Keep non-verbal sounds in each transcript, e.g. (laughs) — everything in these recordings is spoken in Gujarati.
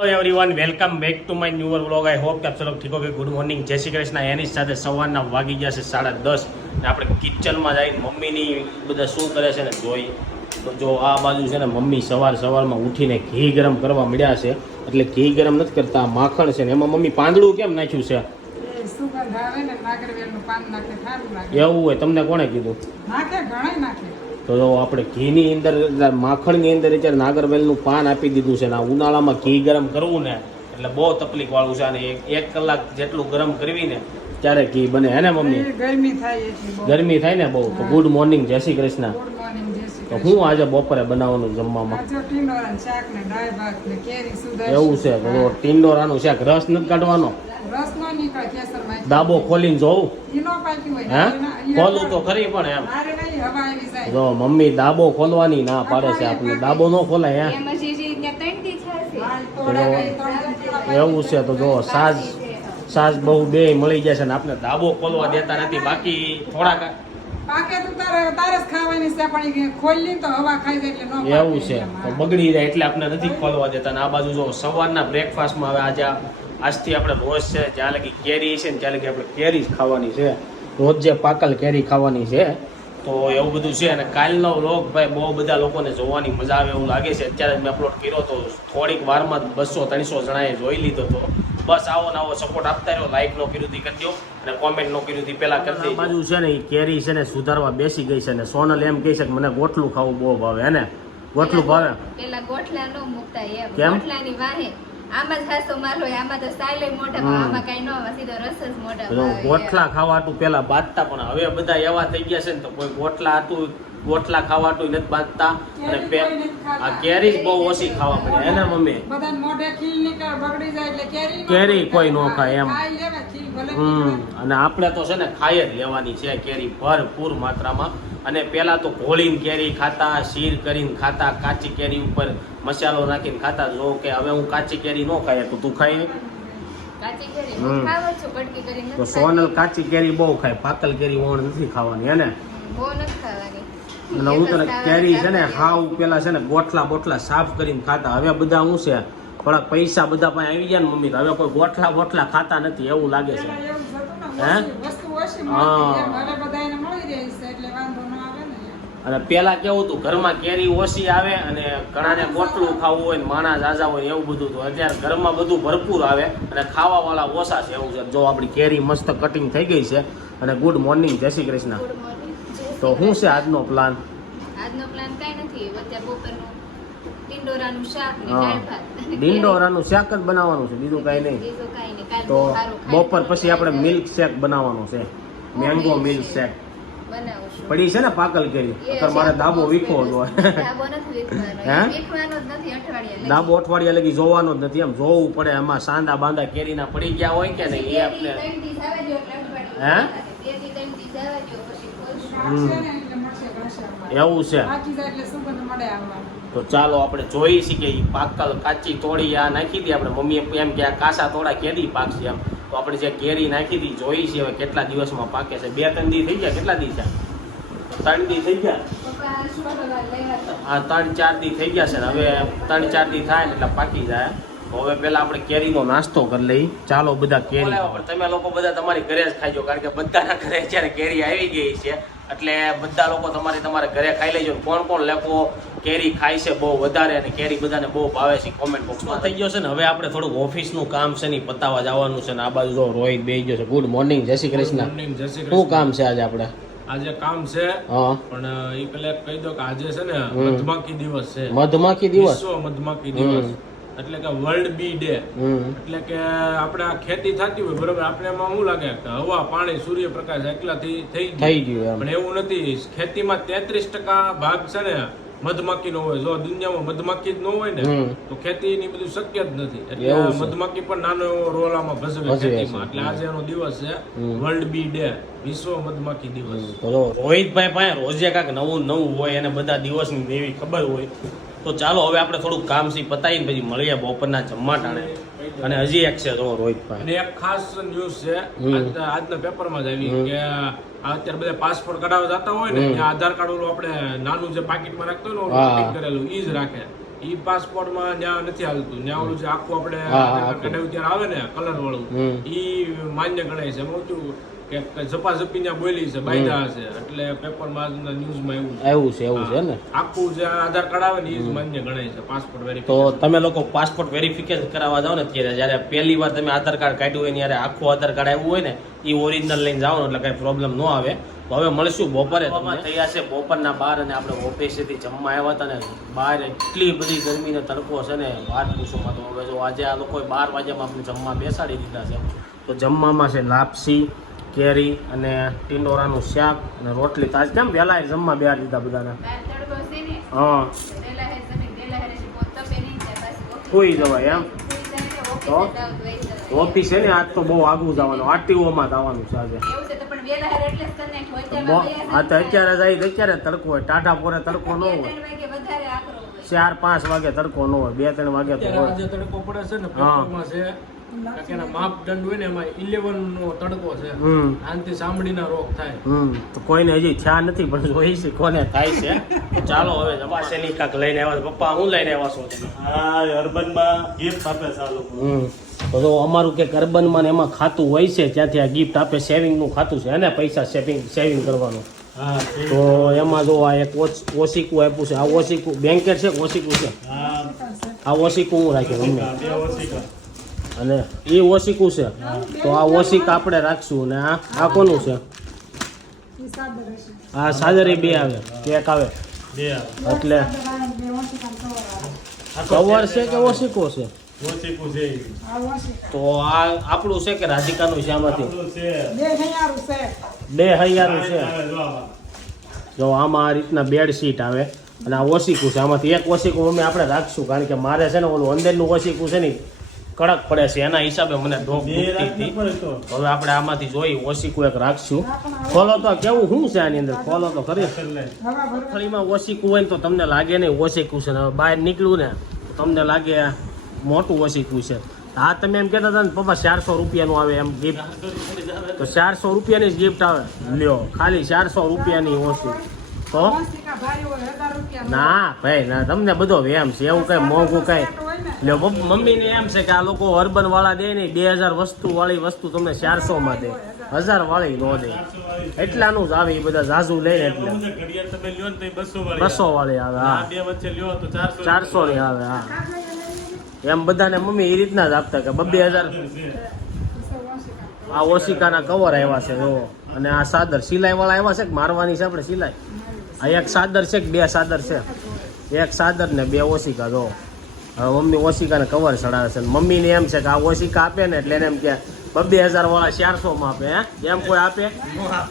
Hello everyone welcome back to my newer vlog I hope કે આપ સૌ ઠીક હોગે ગુડ મોર્નિંગ. જય શ્રી કૃષ્ણ. એની સાથે સવારના વાગી ગયા છે સાડા દસ ને આપણે કિચનમાં જઈને મમ્મીની બધા શું કરે છે ને જોઈ. તો જો આ બાજુ છે ને મમ્મી સવાર સવારમાં ઉઠીને ઘી ગરમ કરવા મળ્યા છે. એટલે ઘી ગરમ નથી કરતા માખણ છે ને. એમાં મમ્મી પાંદડું કેમ નાખ્યું છે? એવું હોય. તમને કોણે કીધું? નાખે. તો આપણે ઘીની અંદર માખણની અંદર અત્યારે નાગરવેલનું પાન આપી દીધું છે ને આ ઉનાળામાં ઘી ગરમ કરવું ને એટલે બહુ તકલીફ વાળું છે અને એક- કલાક જેટલું ગરમ કરવી ને ત્યારે ઘી બને હે ને મમ્મી? ગરમી થાય ગરમી થાય ને બહુ તો ગુડ મોર્નિંગ જય શ્રી કૃષ્ણ. તો હું આજે બપોરે બનાવવાનું જમવામાં? એવું છે ટીંડોરાનું શાક રસ નથી કાઢવાનો? રસ દાબો ખોલીને જોઉં. હે? ખોલું તો ખરી પણ એમ. મારે નહીં હવા આવી જાય. જો મમ્મી દાબો ખોલવાની ના પાડે છે આપણે દાબો ન ખોલાય હે? એમાં એવું છે તો જો સાજ સાજ બહુ બે મળી જાય છે ને આપણે દાબો ખોલવા દેતા નથી. બાકી થોડાક પાકે તો તારે તારે જ ખાવાની છે પણ ખોલી તો હવા ખાઈ જાય એટલે નો એવું છે. તો બગડી જાય એટલે આપણે નથી ખોલવા દેતા. ને આ બાજુ જો સવારના બ્રેકફાસ્ટમાં હવે આજે આજથી આપણે રોજ છે જ્યાં લગી કેરી છે ને ત્યાં લગી આપણે કેરી જ ખાવાની છે. રોજ જે પાકલ કેરી ખાવાની છે તો એવું બધું છે. અને કાલનો વ્લોગ ભાઈ બહુ બધા લોકોને જોવાની મજા આવે એવું લાગે છે. અત્યારે જ મેં અપલોડ કર્યો તો થોડીક વારમાં બસો ત્રણસો જણાએ જોઈ લીધો તો બસ આવો ને આવો સપોર્ટ આપતા રહ્યો લાઈક નો કર્યું તી કરી દો અને કોમેન્ટ નો કર્યું તી પેલા કરી દો બાજુ છે ને એ કેરી છે ને સુધારવા બેસી ગઈ છે ને સોનલ એમ કહે છે કે મને ગોટલું ખાવું બહુ ભાવે હે ને? ગોટલું ભાવે. પેલા ગોટલા નો મુકતા એમ. કેમ? ગોઠલાની વાહે. આમાં જ હાસો મારલો હોય, આમાં તો મોઢા હમ. આમાં કઈ ન સીધો રસ જ મોઢા તો ગોટલા ખાવાતું પેલા બાજતા પણ હવે બધા એવા થઈ ગયા છે ને તો કોઈ ગોટલા હતું ગોટલા તો નથી બાંધતા અને. આ કેરી જ બહુ ઓછી ખાવા પડે એના મમ્મી. બધાને મોઢે ખીલ નીકળે બગડી જાય એટલે કેરી. કોઈ નો ખાય એમ. હમ. અને આપણે તો છે ને ખાઈ જ લેવાની છે કેરી ભરપૂર માત્રામાં. અને પેલા તો ઘોળીને કેરી ખાતા શીર કરીને ખાતા કાચી કેરી ઉપર મસાલો નાખીને ખાતા. જો કે હવે હું કાચી કેરી ન ખાય તો તું ખાઈ કાચી કેરી હમ. હું ખાવ જ છું કટકી કરીને તો સોનલ કાચી કેરી બહુ ખાય. પાકલ કેરી ઓણ નથી ખાવાની હે ને? બહુ નથી ખાવાની. અને હું તને કેરી છે ને. હાવ પેલા છે ને ગોઠલા બોટલા સાફ કરીને ખાતા. હવે બધા શું છે થોડાક પૈસા બધા પાસે આવી ગયા ને મમ્મી હવે કોઈ ગોઠલા બોટલા ખાતા નથી એવું લાગે છે. હે? હા. અને પેલા કેવું હતું ઘરમાં કેરી ઓછી આવે અને ઘણાને ગોટલું ખાવું હોય ને માણા ઝાઝા હોય એવું બધું. હતું અત્યારે ઘરમાં બધું ભરપૂર આવે અને ખાવા વાળા ઓછા છે એવું છે. જો આપણી કેરી મસ્ત કટિંગ થઈ ગઈ છે. અને ગુડ મોર્નિંગ જય શ્રી કૃષ્ણ. તો શું છે આજનો પ્લાન આજનો પ્લાન કઈ નથી. અત્યારે બપોરનું ટિંડોરાનું શાક ને હા. દાળ ભાત. ડીંડોરાનું શાક જ બનાવવાનું છે બીજું કાંઈ નહીં. તો બપોર પછી આપણે મિલ્ક શેક બનાવવાનો છે. મેંગો મિલ્ક શેક પડી છે ને પાકલ કેરી? અત્યારે મારે બહુ વીખવો જ famous. હોય. (laughs) દાબો નથી વીખવાનો. હે? એ વીખવાનો જ નથી અઠવાડિયે લગી. જોવાનો જ નથી એમ જોવું પડે એમાં સાંદા બાંદા કેરીના પડી ગયા હોય કે નહીં એ આપણે હે? એવું છે. તો ચાલો આપણે જોઈ શકીએ કે ઈ પાકલ કાચી તોડી આ નાખી હતી આપણે. મમ્મીએ એમ કે આ કાસા તોડા કેદી પાકશે એમ. તો આપણે જે કેરી નાખી હતી જોઈ છે હવે કેટલા દિવસમાં પાકે છે. બે ત્રણ દી થઈ ગયા? કેટલા દી છે? ત્રણ દી થઈ ગયા? આ ત્રણ ચાર દી થઈ ગયા છે હવે ત્રણ ચાર દી થાય એટલે પાકી જાય. હવે પેલા આપણે કેરીનો નાસ્તો કરી લઈ ચાલો બધા કેરી. તમે લોકો બધા તમારી ઘરે જ ખાઈજો કારણ કે બધાના ઘરે અત્યારે કેરી આવી ગઈ છે. એટલે બધા લોકો તમારી તમારા ઘરે ખાઈ લેજો કોણ કોણ લોકો કેરી ખાય છે બહુ વધારે અને કેરી બધાને બહુ ભાવે છે કોમેન્ટ બોક્સમાં થઈ ગયો છે ને હવે આપણે થોડુંક ઓફિસનું કામ છે ને પતાવા પતાવવા જવાનું છે ને આ બાજુ જો રોહિત બે ગયો છે. ગુડ મોર્નિંગ જય શ્રી કૃષ્ણ. શું કામ છે આજે આપણે? આજે કામ છે હા. પણ એ પેલા કહી દો કે આજે છે ને. મધમાખી દિવસ છે. મધમાખી દિવસ? મધમાખી દિવસ. એટલે કે વર્લ્ડ બી ડે એટલે કે આપણે આ ખેતી થતી હોય બરોબર? આપણે એમાં શું લાગે? કે હવા પાણી સૂર્યપ્રકાશ એકલાથી થઈ ગયું. પણ એવું નથી. ખેતીમાં તેત્રીસ ટકા ભાગ છે ને મધમાખી નો હોય. જો દુનિયામાં મધમાખી જ ન હોય ને તો ખેતી ની બધું શક્ય જ નથી. એટલે મધમાખી પણ નાનો એવો રોલ આમાં ભજવે ખેતીમાં. એટલે આજે એનો દિવસ છે વર્લ્ડ બી ડે વિશ્વ મધમાખી દિવસ. રોહિતભાઈ પાસે રોજે કાંક નવું નવું હોય અને બધા દિવસની એવી ખબર હોય. તો ચાલો હવે આપણે થોડુંક કામ સી પતાવીને પછી મળીએ બપોરના જમવા ટાણે. અને હજી એક છે તો રોહિત ભાઈ. અને એક ખાસ ન્યૂઝ છે. આજના પેપરમાં જ આવી કે અત્યારે બધા પાસપોર્ટ કઢાવવા જતા હોય ને ત્યાં આધાર કાર્ડ ઓલું આપણે નાનું જે પાકીટમાં રાખતો હોય ને કરેલું ઈ જ રાખે. ઈ પાસપોર્ટમાં ન્યા નથી હાલતું. ન્યા ઓલું છે આખું આપણે. કઢાવ્યું ત્યારે આવે ને કલર વાળું. ઈ માન્ય ગણાય છે. શું કે ઝપાઝપી ત્યાં બોલી છે બાયદા છે એટલે પેપરમાં ન્યૂઝમાં એવું છે. એવું છે એવું છે ને? આખું જે આધાર કાર્ડ આવે ને એ જ માન્ય ગણાય છે પાસપોર્ટ તો તમે લોકો પાસપોર્ટ વેરિફિકેશન કરાવવા જાવ ને ત્યારે જ્યારે પહેલી વાર તમે આધાર કાર્ડ કાઢ્યું હોય ત્યારે આખું આધાર કાર્ડ આવ્યું હોય ને એ ઓરિજિનલ લઈને જાઓ ને એટલે કાંઈ પ્રોબ્લેમ ન આવે. તો હવે મળશું બપોરે તમને. તૈયાર છે બપોરના બાર અને આપણે ઓફિસેથી જમવા આવ્યા હતા ને બહાર એટલી બધી ગરમીનો તડકો છે ને વાત પૂછવામાં તો હવે જો આજે આ લોકોએ બાર વાગ્યામાં આપણે જમવા બેસાડી દીધા છે. તો જમવામાં છે લાપસી કેરી અને ટિંડોરાનું શાક અને રોટલી. તાજ કેમ વહેલા જમવા બે લીધા બધાને? બહાર તડકો છે ને હા. સુઈ જવાય એમ? તો? ઓફિસ છે ને આજ તો બહુ આગું જવાનું. આરટીઓમાં જવાનું છે આજે. હા તો અત્યારે જાય તો અત્યારે તડકો હોય. ટાટા પોરે તડકો ન હોય. ત્રણ વાગે વધારે આકરો હોય. ચાર પાંચ વાગે તડકો ન હોય. બે ત્રણ વાગે તો હોય. તડકો પડે છે ને હા. એના માપદંડ હોય ને એમાં ઇલેવન નો તડકો છે. આનાથી ચામડીના રોગ થાય. તો કોઈને હજી થયા નથી પણ જોઈ છે કોને થાય છે. (laughs) ચાલો હવે જમાશેની કાંક લઈને આવ્યા પપ્પા હું લઈને આવ્યા છો? તમે અર્બનમાં ગિફ્ટ આપે છે આ લોકો. તો અમારું કે અર્બનમાં ને એમાં ખાતું હોય છે ત્યાંથી આ ગિફ્ટ આપે સેવિંગનું ખાતું છે એને પૈસા સેવિંગ સેવિંગ કરવાનું. હા તો એમાં જો આ એક ઓશીકું આપ્યું છે. આ ઓશીકું બેન્કેટ છે ઓશીકું છે? આ આ ઓશીકું હું રાખ્યું ઓછીકા. અને એ ઓશીકું છે તો આ ઓશીક આપણે રાખશું અને આ આ કોનું છે. આ સાદરી બે આવે એક આવે એટલે સાદર આવે ને બે ઓશિકા કવર છે કે ઓશીકો છે. તો આ આપણું છે કે રાધિકાનું છે આમાંથી બે હૈયારું છે. જો આમાં. આ રીતના બેડશીટ આવે અને આ ઓશીકું છે આમાંથી એક ઓશીકું અમે આપણે રાખશું કારણ કે મારે છે ને ઓલું અંદરનું ઓશીકું છે ને કડક પડે છે. એના હિસાબે મને દુખતી હતી. હવે આપણે આમાંથી જોઈ ઓશીકું એક રાખશું. ખોલો તો કેવું શું છે આની અંદર? ખોલો તો. મગફળીમાં ઓશીકું હોય ને તો તમને લાગે નહીં ઓશીકું છે. ને હવે બહાર નીકળ્યું ને તમને લાગે મોટું ઓશીકું છે. હા તમે એમ કહેતા હતા ને પપ્પા ચારસો રૂપિયાનું આવે એમ ગિફ્ટ તો ચારસો રૂપિયાની જ ગિફ્ટ આવે. લ્યો ખાલી ચારસો રૂપિયાની ઓછી ના, ભાઈ, ના, તમને બધો વેમ છે, એવું કઈ મોંઘું કઈ. એટલે મમ્મી ને. મમ્મીને એમ છે કે આ લોકો અર્બન વાળા દે નહીં, બે હજાર વસ્તુ વાળી વસ્તુ તમને ચારસો માં દે. હજાર વાળી નો દે. એટલાનું જ આવે બધા ઝાઝુ લઈને એટલે ને તો બસો વાળી આવે. હા. ચારસો ની આવે, હા. એમ બધાને મમ્મી એ રીતના જ આપતા કે બબ્બે હજાર આ ઓશિકાના કવર આવ્યા છે, જો. અને આ સાદર સિલાઈ વાળા આવ્યા છે કે મારવાની છે આપણે સિલાઈ? આ એક સાદર છે કે બે સાદર છે? એક સાદર ને બે ઓશિકા જો. હવે મમ્મી ઓશિકાને કવર ચડાવે છે. મમ્મીને એમ છે કે આ ઓશિકા આપે ને એટલે એને એમ કે બબ્બે હજાર વાળા ચારસો માં આપે હે? એમ કોઈ આપે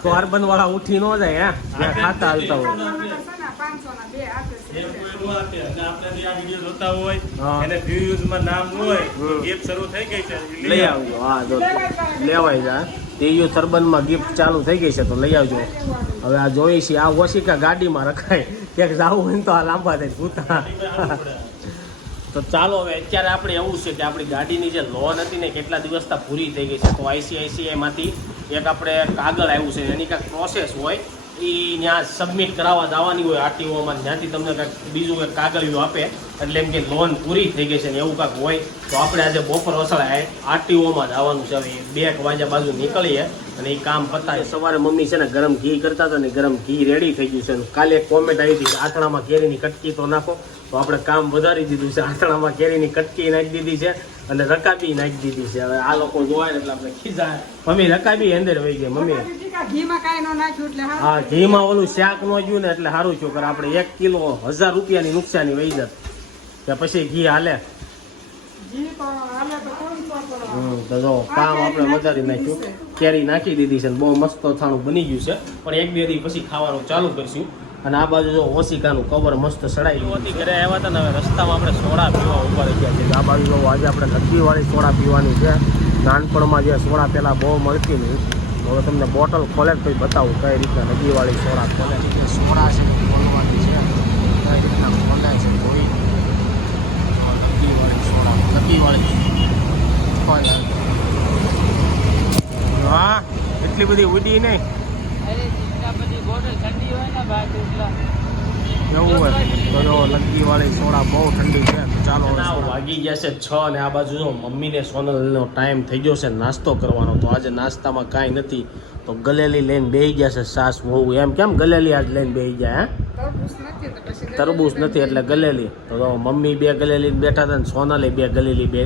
તો અર્બન વાળા ઉઠી ન જાય હે? ખાતા હાલતા હોય. છે ને, પાંચસોના બે આપે છે. એમ કોઈ નો આપે. અને આપણે જે આ વીડિયો જોતા હોય હા. એને views માં નામ ન હોય હમ. ગીત શરૂ થઈ ગઈ છે. લઈ આવજો. હા જો. લેવાય જાય ટીયુ થર્બનમાં ગિફ્ટ ચાલુ થઈ ગઈ છે, તો લઈ આવજો. હવે આ જોઈ છે આ ઓશિકા ગાડીમાં રખાય. ક્યાંક જવું હોય તો આ લાંબા થાય, ભૂતા. તો ચાલો હવે અત્યારે આપણે એવું છે કે આપણી ગાડીની જે લોન હતી ને કેટલા દિવસથી પૂરી થઈ ગઈ છે, તો આઈસીઆઈસીઆઈમાંથી એક આપણે કાગળ આવ્યું છે, એની કાંઈક પ્રોસેસ હોય. એ ત્યાં સબમિટ કરાવવા જવાની હોય આરટીઓમાં ત્યાંથી તમને કાંઈક બીજું કંઈક કાગળિયું આપે. એટલે એમ કે લોન પૂરી થઈ ગઈ છે ને એવું કાંઈક હોય, તો આપણે આજે બપોર વસાડે આરટીઓમાં જવાનું છે. હવે બે એક વાગ્યા બાજુ નીકળીએ અને એ કામ પતાવે સવારે મમ્મી છે ને ગરમ ઘી કરતા હતા ને ગરમ ઘી રેડી થઈ ગયું છે. અને કાલે એક કોમેન્ટ આવી હતી આથણામાં કેરીની કટકી તો નાખો. તો આપણે કામ વધારી દીધું છે. આથણામાં કેરીની કટકી નાખી દીધી છે. અને રકાબી નાખી દીધી છે. હવે આ લોકો જોવાય એટલે આપણે ખીજા મમ્મી રકાબી અંદર વહી ગઈ મમ્મી. હા ઘીમાં ઓલું શાક નો જોયું ને એટલે સારું છું આપણે એક કિલો હજાર રૂપિયાની નુકસાની વહી જત. કે પછી ઘી હાલે. તો જો પામ આપણે વધારી નાખ્યું. કેરી નાખી દીધી છે બહુ મસ્ત થાણું બની ગયું છે. પણ એક બે દી પછી ખાવાનું ચાલુ કરશું. અને આ બાજુ જો ઓશિકાનું કવર મસ્ત સડાઈ ગયું. હતી ઘરે આવ્યા હતા ને હવે રસ્તામાં આપણે સોડા પીવા ઉપર ગયા છે આ બાજુ જો આજે આપણે નદીવાળી સોડા પીવાની છે. નાનપણમાં જે સોડા પહેલાં બહુ મળતી નહીં. હવે તમને બોટલ ખોલે તો બતાવું કઈ રીતના નદીવાળી સોડા ખોલે. છે સોડા છે ખોલવાની છે. કઈ રીતના ખોલે છે જોઈ નદીવાળી સોડા. નદીવાળી હા એટલી બધી ઉડી નહીં. કેવું હોય તો જો સોડા બહુ ઠંડી છે તો ચાલો વાગી ગયા છે છ અને આ બાજુ જો મમ્મીને સોનલનો ટાઈમ થઈ ગયો છે નાસ્તો કરવાનો. તો આજે નાસ્તામાં કાંઈ નથી. તો ગલેલી લઈને બેહી ગયા છે સાસ વહુ. એમ કેમ ગલેલી આજ લઈને બેહી ગયા હે? તરબૂચ નથી તો પછી તરબૂચ નથી એટલે ગલેલી. તો મમ્મી બે ગલેલી બેઠા હતા ને સોનલે બે ગલેલી બે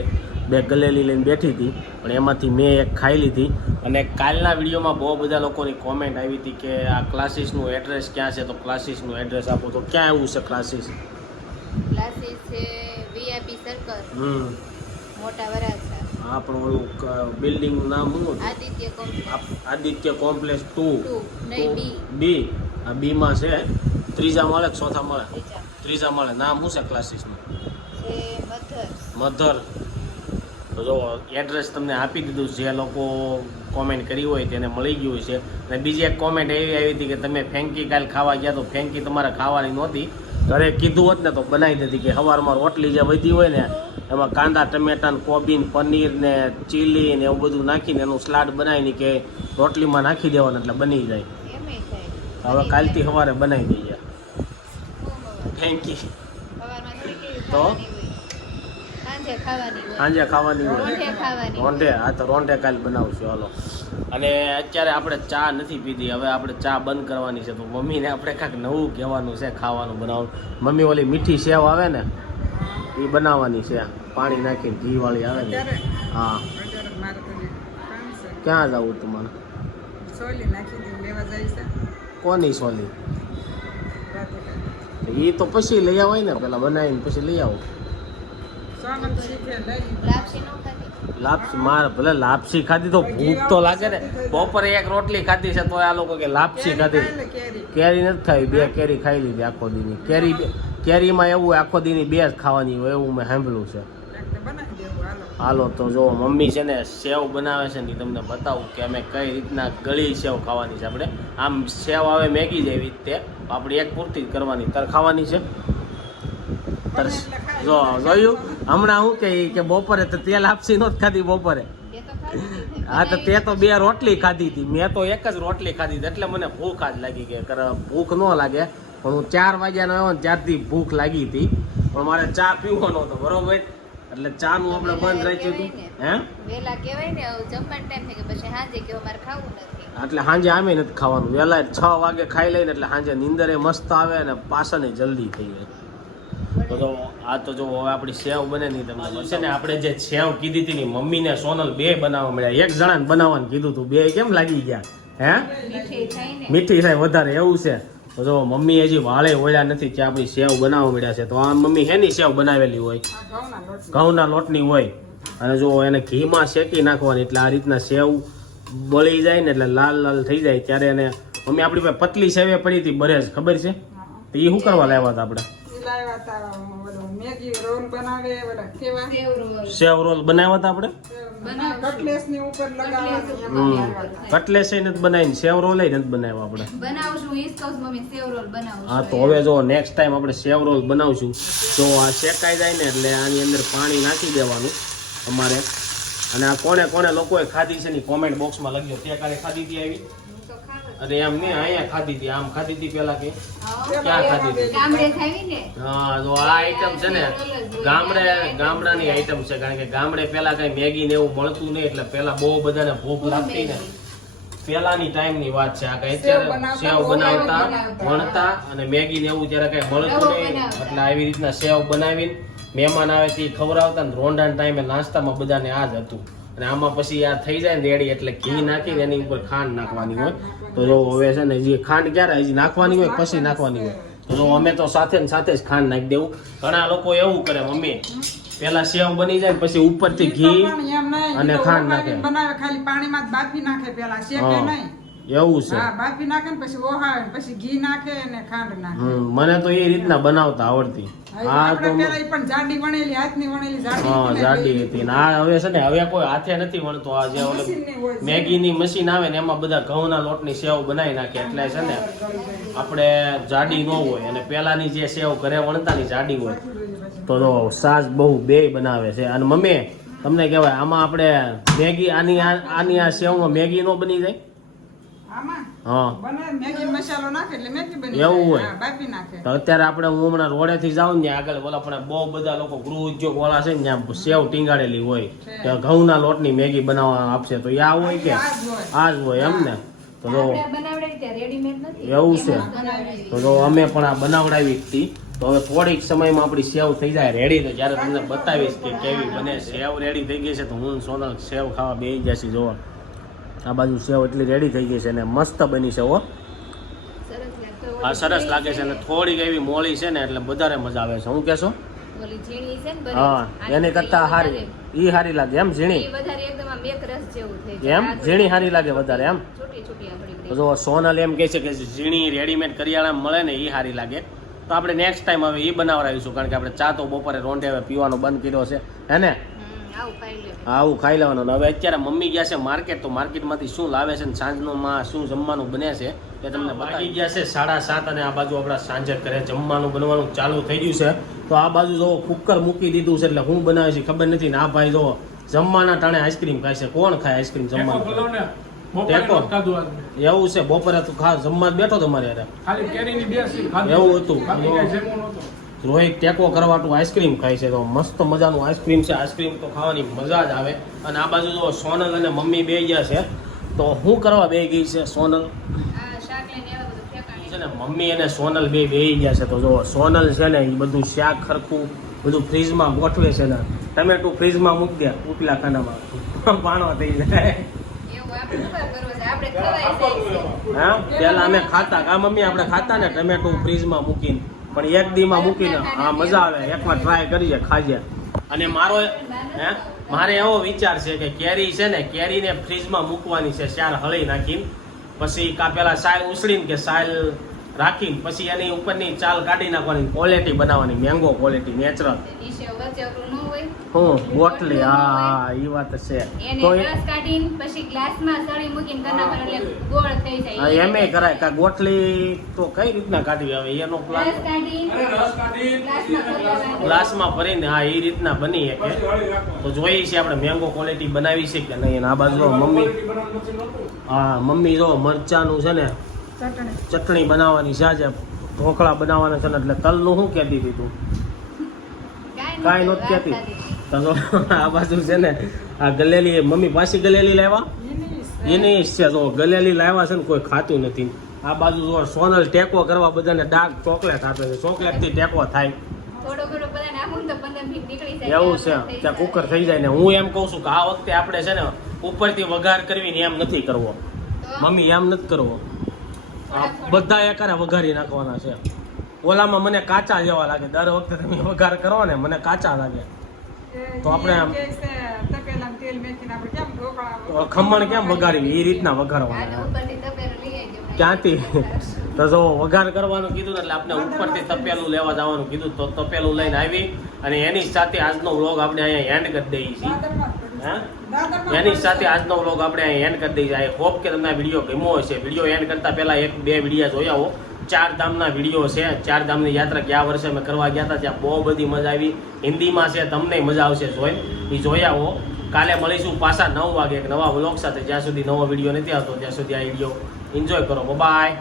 બે ગલેલી લઈને બેઠી હતી પણ એમાંથી મેં એક ખાઈ લીધી. અને કાલના વિડીયોમાં બહુ બધા લોકોની કોમેન્ટ આવી હતી કે આ ક્લાસીસનું એડ્રેસ ક્યાં છે? તો ક્લાસીસનું એડ્રેસ આપો. તો ક્યાં આવ્યું છે ક્લાસીસ ક્લાસીસ છે VIP circle hmm. Mota Varachha આપણું ઓલું બિલ્ડિંગનું નામ શું Aditya complex Aditya complex two. B. આ બીમાં છે. ત્રીજા માળે ચોથા માળે? ત્રીજા. મળે માળે. નામ શું છે ક્લાસીસનું મધર. મધર. તો જો એડ્રેસ તમને આપી દીધું જે લોકો કોમેન્ટ કરી હોય તેને મળી ગયું છે. અને બીજી એક કોમેન્ટ એવી આવી હતી કે તમે ફેંકી કાલ ખાવા ગયા તો ફેંકી તમારે ખાવાની નહોતી. ઘરે કીધું હોત ને તો બનાવી દીધી કે સવારમાં રોટલી જે વધી હોય ને એમાં કાંદા ટમેટા કોબીન કોબી પનીર ને ચીલી ને એવું બધું નાખીને એનું સલાડ બનાવીને કે રોટલીમાં નાખી દેવાનું એટલે બની જાય. હવે કાલથી સવારે બનાવી દઈએ. થેન્ક કેવી તો? ખાવાની હોય. સાંજે ખાવાની હોય. સાંજે ખાવાની હોય. રોંઢે ખાવાની રોંઢે હા તો રોંઢે કાલ બનાવશું હાલો. અને અત્યારે આપણે ચા નથી પીધી હવે આપણે ચા બંધ કરવાની છે તો મમ્મીને આપણે કાંઈક નવું કહેવાનું છે ખાવાનું બનાવવાનું. મમ્મી ઓલી મીઠી સેવ આવે ને એ બનાવવાની છે પાણી નાખીને ઘી વાળી આવે ને. હા. ક્યાં જવું તમારે? સોલી નાખી લેવા છે. કોની સોલી? એ તો પછી લઈ આવાય ને પેલા બનાવીને પછી લઈ આવો. લાપસી નો માર ભલે લાપસી ખાધી તો ભૂખ તો લાગે ને. બપોરે એક રોટલી ખાધી છે તો આ લોકો કે લાપસી ખાધી. કેરી. નથી ખાવી બે કેરી ખાઈ લીધી આખો દીની. કેરી કેરીમાં એવું આખો દીની બે જ ખાવાની હોય એવું મેં સાંભળ્યું છે. હાલો. તો જો મમ્મી છે ને સેવ બનાવે છે ને તમને બતાવું કે અમે કઈ રીતના ગળી સેવ ખાવાની છે આપણે. આમ સેવ આવે મેગી જેવી રીતે આપણે એક પૂરતી જ કરવાની. તર ખાવાની છે? તર જો જોયું? હમણાં હું કે કે બપોરે તો તેલ આપસી નહોત ખાધી બપોરે. હા તો તે તો બે રોટલી ખાધી હતી. મેં તો એક જ રોટલી ખાધી હતી એટલે મને ભૂખ જ લાગી કે કર ભૂખ ન લાગે. પણ હું ચાર વાગ્યાનો આવ્યો ને ત્યારથી ભૂખ લાગી હતી. પણ મારે ચા પીવાનો હતો બરોબર? એટલે ચા નું આપણે બંધ રાખ્યું હતું. હે? વેલા કહેવાય ને જમવાનો ટાઈમ થઈ ગયો. પછી સાંજે કે મારે ખાવું નથી. એટલે સાંજે આમે નથી ખાવાનું. વેલા છ વાગે ખાઈ લઈને એટલે સાંજે નીંદરે મસ્ત આવે અને પાછળ જલ્દી થઈ જાય. તો તો આ તો જો હવે આપણી સેવ બને નહીં તમને છે ને આપણે જે સેવ કીધી હતી ને મમ્મી ને સોનલ બે બનાવવા મળ્યા. એક જણાને બનાવવાનું કીધું હતું બે કેમ લાગી ગયા? હે? મીઠી થાય વધારે, એવું છે. તો જો મમ્મી હજી વાળે ઓળ્યા નથી કે આપણી સેવ બનાવવા મળ્યા છે. તો આ મમ્મી હેની સેવ બનાવેલી હોય. ઘઉંના લોટની હોય. અને જો એને ઘીમાં શેકી નાખવાની, એટલે આ રીતના સેવ બળી જાય ને એટલે લાલ લાલ થઈ જાય. ત્યારે એને મમ્મી આપણી પાસે પતલી સેવે પડી હતી બરેજ ખબર છે? તો એ શું કરવા લાવ્યા હતા આપણે? લાવ્યા તા ઓલો મેગી રોલ બનાવે ઓલા કેવા? સેવ રોલ. બનાવ્યા હતા આપણે? કટલેસની ઉપર નથી બનાવીને સેવ રોલ નથી બનાવ્યા આપણે. બનાવશું ઈ જ મમ્મી સેવ રોલ બનાવશું. હા તો હવે જો નેક્સ્ટ ટાઈમ આપણે સેવ રોલ બનાવશું. તો આ શેકાઈ જાય ને એટલે આની અંદર પાણી નાખી દેવાનું અમારે. અને આ કોણે કોણે લોકોએ ખાધી છે ની કોમેન્ટ બોક્સમાં લખજો તે કાલે ખાધી હતી આવી. અરે એમ નહીં અહીંયા ખાધી હતી આમ ખાધી હતી પેલા કે? ક્યાં ખાધી હતી? ને? હા તો આ આઈટમ છે ને ગામડે ગામડાની આઈટમ છે કારણ કે ગામડે પેલા કઈ મેગી ને એવું મળતું નહીં એટલે પેલા બહુ બધાને ભૂખ લાગતી ને. પેલાની ટાઈમની વાત છે આ કઈ અત્યારે સેવ બનાવતા. ભણતા અને મેગી ને એવું જયારે કઈ મળતું નહીં એટલે આવી રીતના સેવ બનાવીને મહેમાન આવે તે ખવડાવતા ને રોંડા ટાઈમે નાસ્તામાં બધાને આ જ હતું. અને આમાં પછી આ થઈ જાય ને રેડી એટલે ઘી નાખીને એની ઉપર ખાંડ નાખવાની હોય તો જો હવે છે ને જે ખાંડ ક્યારે હજી નાખવાની હોય પછી નાખવાની હોય તો જો અમે તો સાથે ને સાથે જ ખાંડ નાખી દેવું ઘણા લોકો એવું કરે મમ્મી પેલા સેવ બની જાય પછી ઉપરથી થી ઘી અને ખાંડ નાખે. બનાવે ખાલી પાણીમાં જ બાફી નાખે પેલા શેકે. નહીં એવું છે. હા બાફી નાખે ને પછી ઓહાળે પછી ઘી નાખે ને ખાંડ નાખે. મને તો એ રીતના બનાવતા આવડતી. હા તો પેલા પણ જાડી વણેલી હાથની વણેલી જાડી હા જાડી હતી. ને આ હવે છે ને હવે કોઈ હાથે નથી વણતો આ જે ઓલે મશીનની હોય મશીન આવે ને એમાં બધા ઘઉંના લોટની સેવ બનાવી નાખે. એટલે છે ને આપણે જાડી ન હોય અને પેલાની જે સેવ ઘરે વણતા ની જાડી હોય. તો સાસ બહુ બે બનાવે છે. અને મમ્મી તમને કહેવાય આમાં આપણે મેગી આની આ- આની આ સેવમાં મેગી નો બની જાય? હા. બને મેગી મસાલો નાખે એટલે મેગી બની એવું હોય? હા, બાફી નાખે. તો અત્યારે આપણે હું હમણાં રોડેથી જાઉં ને આગળ બોલા પણ બહુ બધા લોકો ગૃહ ઉદ્યોગ વાળા છે ને ત્યાં સેવ ટીંગાડેલી હોય. કે ઘઉંના લોટની મેગી બનાવવા આપશે. તો એ આ હોય કે? આ જ હોય. એમ ને. તો જો આપણે બનાવડાવી ત્યાં રેડીમેડ નથી. એવું છે? તો જો અમે પણ આ બનાવડાવી હતી તો. હવે થોડીક સમયમાં આપણી સેવ થઈ જાય રેડી તો જ્યારે તમને બતાવીશ કે કેવી બને. સેવ રેડી થઈ ગઈ છે તો હું ને સોનલ સેવ ખાવા બેસી જશે જોવા. આ બાજુ સેવ એટલી રેડી થઈ ગઈ છે ને મસ્ત બની છે હો. સરસ આ સરસ લાગે છે અને થોડીક એવી મોળી છે ને એટલે વધારે મજા આવે છે. હું કહેશો? ને હા એની કરતા હારી. ઈ હારી લાગે. એમ ઝીણી. એમ? ઝીણી હારી લાગે વધારે એમ? જો સોનલ એમ કહે છે કે ઝીણી રેડીમેડ કરિયાણા મળે ને એ સારી લાગે. તો આપણે નેક્સ્ટ ટાઈમ હવે એ બનાવડાવીશું કારણ કે આપણે ચા તો બપોરે રોંઢે હવે પીવાનો બંધ કર્યો છે. હે ને? આવું ખાઈ લે આવું ખાઈ લેવાનું. હવે અત્યારે મમ્મી ગયા છે માર્કેટ તો માર્કેટમાંથી શું લાવે છે ને સાંજનું માં શું જમવાનું બને છે એ તમને બતાવી ગયા છે સાડા સાત અને આ બાજુ આપણા સાંજે ઘરે જમવાનું બનવાનું ચાલુ થઈ ગયું છે. તો આ બાજુ જો કુકર મૂકી દીધું છે એટલે હું બનાવે છે ખબર નથી. ને આ ભાઈ જો જમવાના ટાણે આઈસ્ક્રીમ ખાય છે. કોણ ખાય આઈસ્ક્રીમ જમવાનું? ટેકો? એવું છે. બપોરે તું ખા જમવા બેઠો તમારે. એવું હતું. રોહિત ટેકો કરવાટું આઈસ્ક્રીમ ખાય છે. તો મસ્ત મજાનું આઈસ્ક્રીમ છે. આઈસ્ક્રીમ તો ખાવાની મજા જ આવે. અને આ બાજુ જો સોનલ અને મમ્મી બે ગયા છે તો હું કરવા બે ગઈ છે સોનલ? છે. ને મમ્મી અને સોનલ બે બે ગયા છે. તો જો સોનલ છે ને એ બધું શાક ખરખું બધું ફ્રીજમાં ગોઠવે છે ને. ટમેટું ફ્રીજમાં મૂકી દે ઉપલા ખાનામાં. (laughs) પાણો થઈ જાય. હા? પેલા અમે ખાતા કા મમ્મી આપણે ખાતા ને ટમેટું ફ્રીજમાં મૂકીને. પણ એક દીમાં મૂકીને, હા, મજા આવે. એકવાર ટ્રાય કરીએ ખાજે અને મારો, હે, મારે એવો વિચાર છે કે કેરી છે ને, કેરીને ફ્રીજમાં મૂકવાની છે ચાર હળી નાખીને. પછી કા પેલા સાલ ઉસળીને કે સાયલ રાખીને, પછી એની ઉપરની ચાલ કાઢી નાખવાની ક્વોલિટી બનાવવાની મેંગો ક્વોલિટી નેચરલ હું બોટલી હા હા એ વાત છે. તો એ- કાઢીને પછી ગ્લાસમાં સળી મૂકીને કરના એટલે ગોળ થઈ હા, જાય એમે કરાય કા ગોટલી તો કઈ રીતના કાઢવી આવે એનો પ્લાન રસ કાઢી અરે રસ ગ્લાસમાં ભરીને હા એ રીતના બની શકે. તો જોઈએ છે આપણે મેંગો ક્વોલિટી બનાવી છે કે નહીં. આ બાજુ મમ્મી. હા મમ્મી જો મરચાનું છે ને ચટણી. ચટણી બનાવવાની છે આજે. ઢોકળા બનાવવાના છે ને એટલે તલનું શું કહેતી હતી તું? કાંઈ નહોતી કહેતી. તો (laughs) આ બાજુ છે ને આ ગલેલી મમ્મી પાછી ગલેલી લાવ્યા? એની એની ઈ છે જો ગલેલી લાવ્યા છે ને કોઈ ખાતું નથી. આ બાજુ જો સોનલ ટેકો કરવા બધાને ડાર્ક ચોકલેટ આપે છે. ચોકલેટથી ટેકો થાય. તો એવું છે. ત્યાં. કુકર થઈ જાય ને હું એમ કહું છું કે આ વખતે આપણે છે ને ઉપરથી વઘાર કરવી ને એમ નથી કરવો. મમ્મી એમ નથી કરવો. બધા એકારે વઘારી નાખવાના છે. ઓલામાં મને કાચા જેવા લાગે. દર વખતે તમે વઘાર કરો ને મને કાચા લાગે. તો આપણે ખમણ કેમ વઘારવી એ રીતના વઘારવાના. ક્યાંથી? (laughs) તો જો વઘાર કરવાનું કીધું એટલે આપણે ઉપરથી તપેલું લેવા જવાનું કીધું તો તપેલું લઈને આવી અને એની સાથે આજનો વ્લોગ આપણે અહીંયા એન્ડ કરી દઈએ છીએ. એની સાથે આજનો વ્લોગ આપણે અહીંયા એન્ડ કરી દઈએ આઈ હોપ કે તમને આ વીડિયો ગમ્યો હશે. વીડિયો એન્ડ કરતા પહેલા એક બે વિડીયા જોયા હો. ચાર ધામના વીડિયો છે. ચાર ધામની યાત્રા ગયા વર્ષે અમે કરવા ગયા હતા. ત્યાં બહુ બધી મજા આવી. હિન્દીમાં છે, તમને મજા આવશે, જોઈ. એ જોયા હો કાલે મળીશું પાછા નવ વાગે એક નવા વ્લોગ સાથે. જ્યાં સુધી નવો વીડિયો નથી આવતો, ત્યાં સુધી આ વીડિયો એન્જોય કરો. બાય